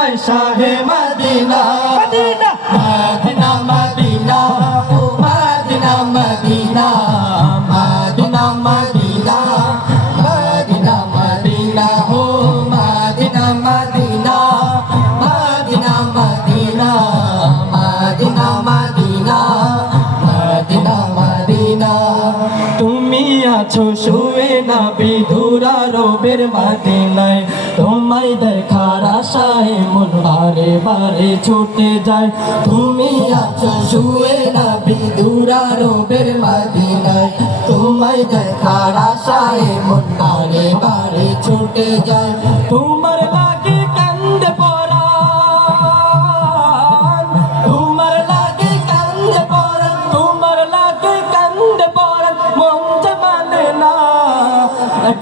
আমায় শাহে Medina Medina Medina Medina ও Medina Medina Medina Medina Medina Medina ও Medina Medina Medina Medina Medina Medina Medina Medina তুমি আছো শুয়ে না বিধুরা রবের মাদিনায় তোমায় দেখার আশায় মন বারে বারে ছুটে যায়। তুমি আছো শুয়ে না, বিদুরা রবের মাদিনায়। তোমায় দেখার আশায় মন বারে বারে ছুটে যায়। তোমার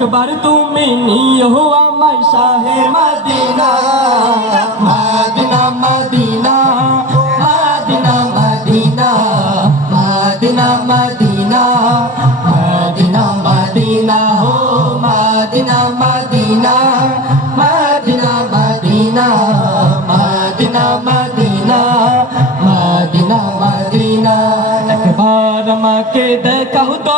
একবার তুমি নিও আমায় শাহে Medina Medina Medina Medina Medina Medina Medina Medina Medina হো Medina Medina Medina Medina Medina Medina Medina Medina একবার আমাকে দেখাও দয়াল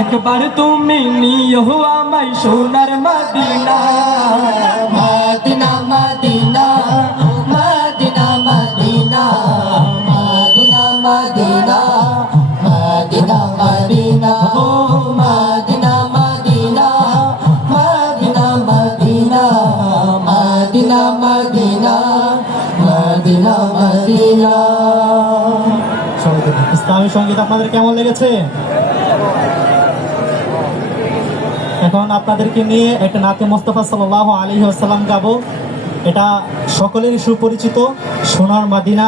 একবার তুমি নিও আমায় সোনার Medina Medina Medina Medina Medina Medina Medina Medina Medina ও Medina Medina Medina Medina Medina Medina Medina Medina ইসলামী সংগীত আপনাদের কেমন লেগেছে এখন আপনাদেরকে নিয়ে একটা নাতে মোস্তফা সাল্লাহ আলী আসসালাম গাবো এটা সকলেরই সুপরিচিত সোনার মাদিনা।